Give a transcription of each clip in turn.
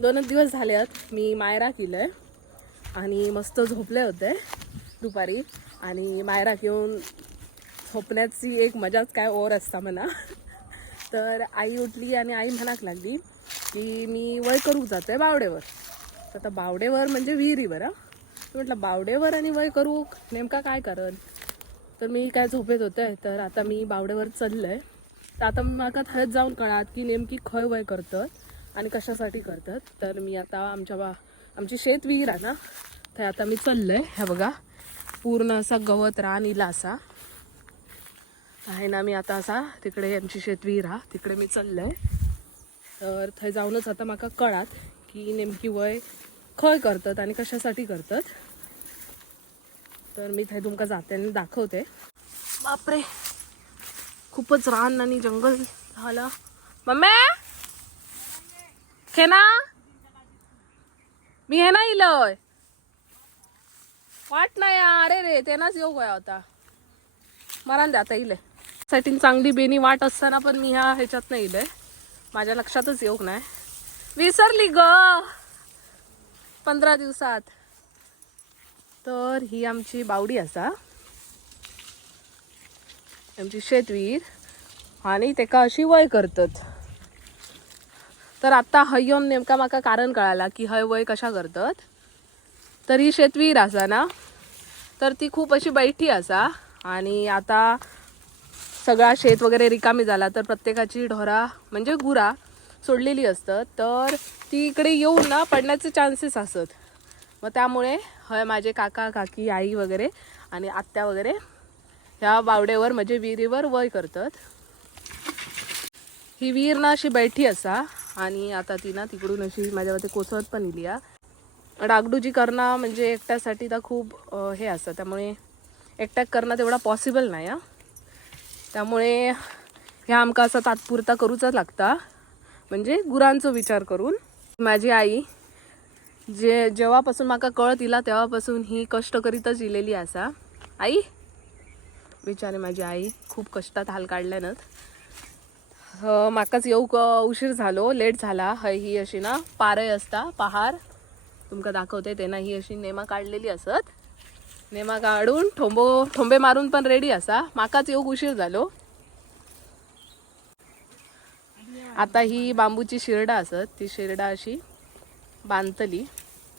दोनच दिवस झाले आहेत. मी मायरा केलं आहे आणि मस्त झोपले होते दुपारी. आणि मायरा घेऊन झोपण्याची एक मजाच काय ओर असता म्हणा. तर आई उठली आणि आई म्हणाक लागली की मी वय करू जातोय बावडेवर. तर आता बावडेवर म्हणजे विहिरीवर हा. तर म्हटलं बावडेवर आणि वय करू नेमका काय करन तर मी काय झोपेत होते तर आता मी बावडेवर चाललंय. तर आता मला थंयच जाऊन कळात की नेमकी खंय वय करतं आणि कशासाठी करतात. तर मी आता आमच्या बा आमची शेत विहीर आहे ना थंय आता मी चाललंय. ह्या बघा पूर्ण असा गवत रान इला असा आहे ना मी आता असा तिकडे आमची शेत विहीर हा तिकडे मी चाललंय. तर थंय जाऊनच आता म्हाका कळात की नेमकी वय खंय करतात आणि कशासाठी करतात. तर मी थंय तुमका जाते आणि दाखवते. बापरे खूपच रान आणि जंगल झालं. मम्म्या हे ना? मी हे ना इलय? वाट नाही अरे रे तेनाच योग गया होता. मरान द्या आता इले. साठी चांगली बेनी वाट असताना पण मी ह्या ह्याच्यात नाही इलय माझ्या लक्षातच योग नाही. विसरली ग. पंधरा दिवसात. तर ही आमची बावडी असा. आमची शेतवीर. आणि तेका अशी वय करतात. तर आता हय्योन नेमका म्हाका कारण कळाला की हय वय कशा करतात. तर ही शेतवीर असा ना? तर ती खूप अशी बैठी असा आणि आता सगळा शेत वगैरे रिकामी झाला तर प्रत्येकाची ढोरा म्हणजे गुरा सोडलेली असतात. तर ती इकडे येऊन ना पडण्याचे चान्सेस असत. मग त्यामुळे हय माझे काका काकी आई वगैरे आणि आत्या वगैरे ह्या बावडेवर म्हणजे विहिरीवर वय करतात. ही विहीर ना अशी बैठी असा आणि आता ती ना तिकडून अशी माझ्यावरती कोसळत पण इली हा. डागडुजी करणं म्हणजे एकट्यासाठी तर खूप हे असतं. त्यामुळे एकट्याक करणं तेवढा पॉसिबल नाही हा. त्यामुळे ह्या आमका असं तात्पुरता करूचा लागता म्हणजे गुरांचो विचार करून. माझी आई जे जेव्हापासून माका कळत इला तेव्हापासून ही कष्ट करीतच इलेली असा आई? विचारे माझी आई खूप कष्टात हाल काढल्यानंत माकाच येऊक उशीर झालो लेट झाला. हय ही अशी ना पारय असता पहार. तुमका दाखवते ते ही अशी नेमा काढलेली असत. नेमा काढून ठोंबो ठोंबे मारून पण रेडी असा. माकाच येऊक उशीर झालो. आता ही बांबूची शिरडा असत ती शिरडा अशी बांधतली.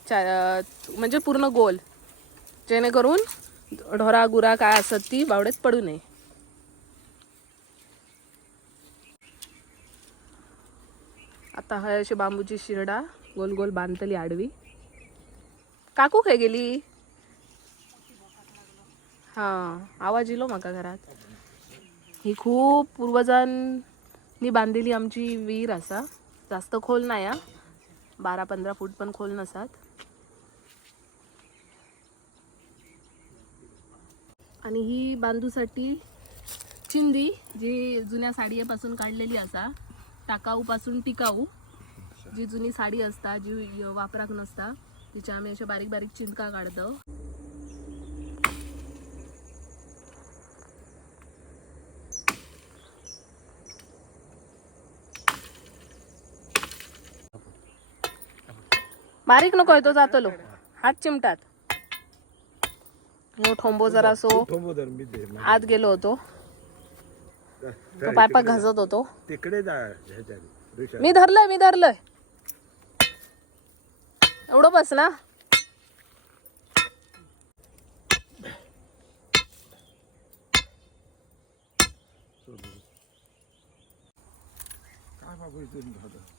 चा म्हणजे पूर्ण गोल. जेणेकरून ढोरा गुरा काय असत ती बावडेत पडू नये. आता अशी बांबूची शिरडा गोल गोल बांधतली आडवी. काकू खंय गेली? हा आवाज येलो हो म्हाका घरात. ही खूप पूर्वजांनी बांधलेली आमची विहीर असा. जास्त खोल नाही हा. बारा पंधरा फूट पण खोल नसात. आणि ही बांधूसाठी चिंदी जी जुन्या साडयेपासून काढलेली असा टाकाऊपासून टिकाऊ. जी जुनी साडी असता जी वापराक नसता तिच्या आम्ही अशा बारीक बारीक चिंदका काढतो. बारीक नको तो जातलो हात चिमटात. ठोंबो जरा सो आत गेलो होतो. तो पायपा घासत होतो. तिकडे मी धरलंय मी धरलंय. एवढं बस ना काय बाबा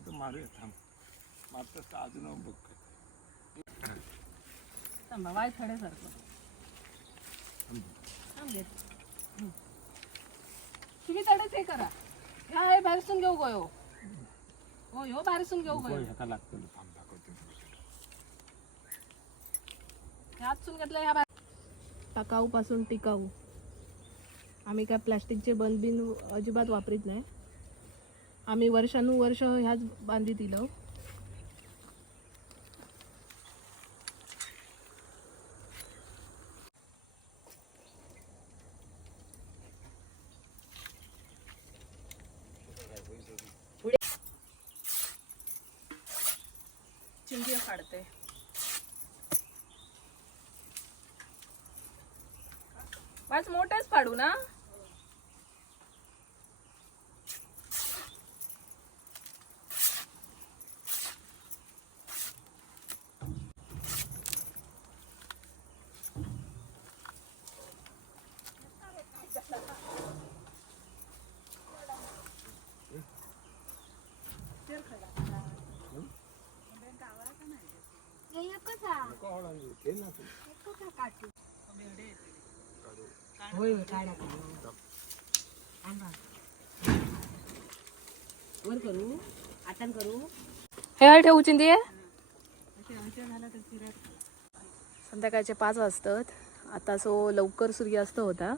हो होय तर मारूया थांब. मारतस तर अजून बघ थांबा वाय थोड्यासारखं थांब. घे. हं. तुम्ही तडेच हे करा. हे बाहेरसून घेऊ गयो हो बाहेरसून घेऊ गयो ह्याचा लागतो ना, थांब दाखवतो ह्यातसून घेतलं ह्या बाहेर टाकाऊ पासून टिकाऊ. आम्ही काय प्लास्टिकचे बंद बिन अजिबात वापरीत नाही. आम्ही वर्षानुवर्ष ह्याच बांधी दिलं काढते. पाच मोठेच फाडू ना. वर करू आतान करू हे ठेवू चिंदी? संध्याकाळचे पाच वाजतात. आता सो लवकर सूर्यास्त होता.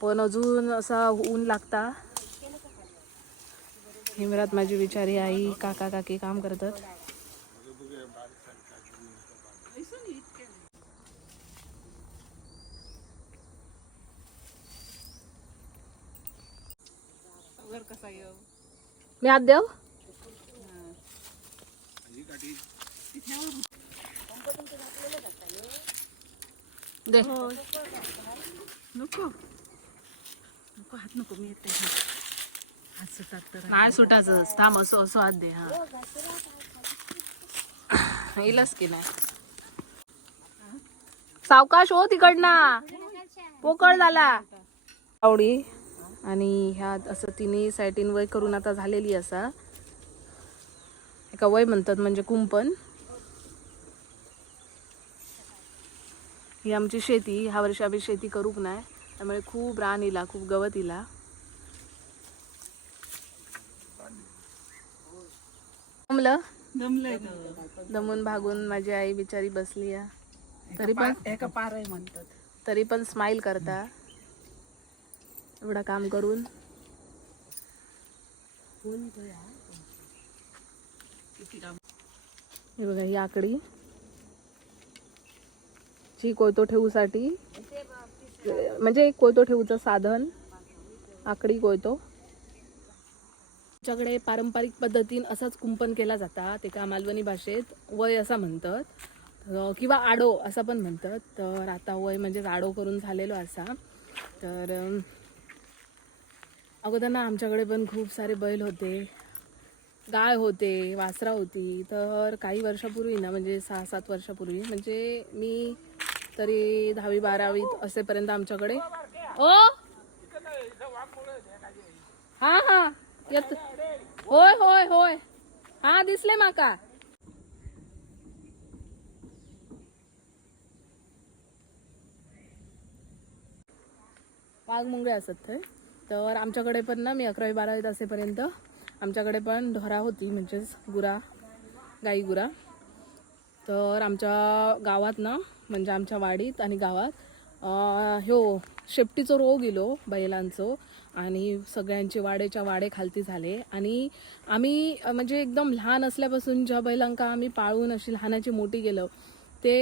पण अजून असा ऊन लागता. हिमरात माझी विचारी आई काका काकी काम करतात. मी आत देव. दे. नको. नको हात नको मी येते. हात सुटात तर नाही सुटायचं. थांब असं असं हात दे हा. येईलच की नाही सावकाश हो तिकडनं. पोकळ झाला. आवडी. आणि ह्यात असं तिन्ही सायटीन वय करून आता झालेली असा. एका वय म्हणतात म्हणजे कुंपण. ही आमची शेती ह्या वर्षी आम्ही शेती करूक नाही त्यामुळे खूप रान इला खूप गवत इला जमलंय दमून भागून माझी आई बिचारी बसली या तरी पण एका पार म्हणतात. तरी पण स्माइल करता. एवढं काम करून. हे बघा ही आकडी. जी कोयतो ठेवूसाठी म्हणजे एक कोयतो ठेवूचं साधन आकडी कोयतो आमच्याकडे पारंपरिक पद्धतीन असाच कुंपण केला जाता ते का मालवणी भाषेत वय असा म्हणतात. किंवा आडो असं पण म्हणतात. तर आता वय म्हणजेच आडो करून झालेलो असा. तर अगोदर ना आमच्याकडे पण खूप सारे बैल होते. गाय होते वासरा होती. तर काही वर्षापूर्वी ना म्हणजे सहा सात वर्षापूर्वी म्हणजे मी तरी दहावी बारावीत असेपर्यंत आमच्याकडे ओ! हा हा. येत. होय होय होय. हा दिसले माका. वाघ मुंगळे असत थंय तर आमच्याकडे पण ना मी अकरावी बारावीत असेपर्यंत आमच्याकडे पण ढोरा होती म्हणजेच गुरा गाई गुरा. तर आमच्या गावात ना म्हणजे आमच्या वाडीत आणि गावात हो ह्यो शेपटीचो रोग इलो बैलांचो आणि सगळ्यांचे वाडेच्या वाडे खालती झाले. आणि आम्ही म्हणजे एकदम लहान असल्यापासून ज्या बैलांका आम्ही पाळून अशी लहानाची मोठी गेलो ते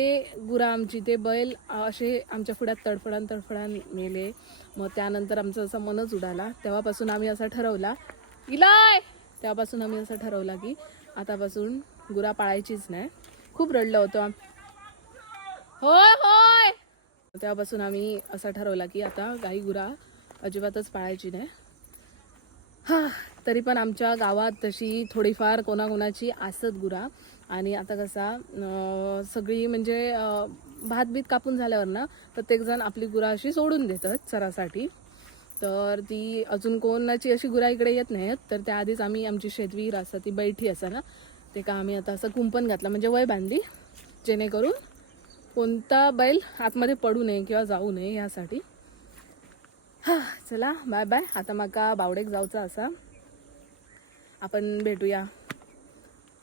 गुरा आमची ते बैल असे आमच्या पुढ्यात तडफडान तडफडान मेले. मग त्यानंतर आमचं असं मनच उडाला. तेव्हापासून आम्ही असा ठरवला इलाय! तेव्हापासून आम्ही असं ठरवला की आतापासून गुरा पाळायचीच नाही. खूप रडलं होतं आम- होय होय! तेव्हापासून आम्ही असं ठरवला की आता गाई गुरा अजिबातच पाळायची नाही. हा तरी पण आमच्या गावात तशी थोडीफार कोणाकोणाची आसत गुरा. आणि आता कसा सगळी म्हणजे भात बीत कापून झाल्यावर ना प्रत्येकजण आपली गुरा अशी सोडून देतात चरासाठी तर ती अजून कोणाची अशी गुरा इकडे येत नाहीत तर त्याआधीच आम्ही आमची शेतवीर असं ती बैठी असा ना ते का आम्ही आता असं कुंपण घातलं म्हणजे वय बांधली जेणेकरून कोणता बैल आतमध्ये पडू नये किंवा जाऊ नये यासाठी. हा चला बाय बाय. आता माका बावडेक जाऊचा असा. आपण भेटूया.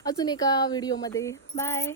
अजून एका व्हिडिओमध्ये. बाय.